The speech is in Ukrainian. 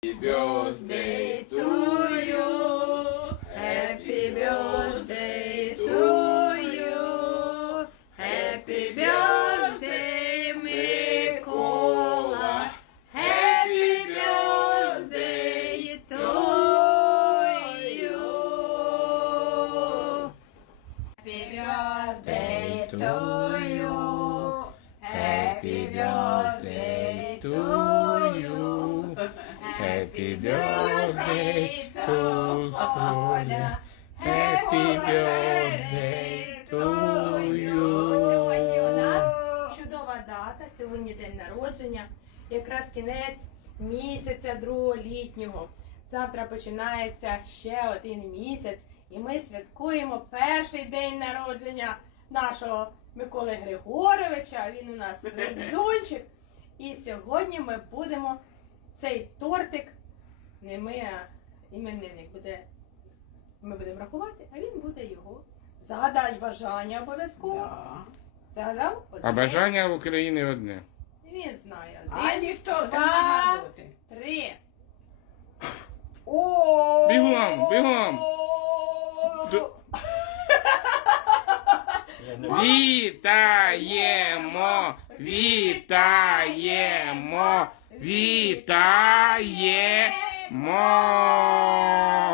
Happy birthday to you. Happy birthday to you. Happy birthday, Mikola. Happy birthday to you. Happy birthday to you. Happy birthday to you. Happy birthday to Соня. Happy birthday to you. Сьогодні у нас чудова дата. Сьогодні день народження. Якраз кінець місяця другого літнього. Завтра починається ще один місяць, і ми святкуємо перший день народження нашого Миколи Григоровича. Він у нас везунчик. І сьогодні ми будемо цей тортик, не ми, а іменинник буде. Ми будемо рахувати, а він буде його. Загадай бажання обов'язково. Загадав? Одне. А бажання в Україні одне. Він знає. А Один, ніхто два, там три. О! Бігом, бігом. Ду- Вітаємо! Вітаємо! Вітаємо! Mo.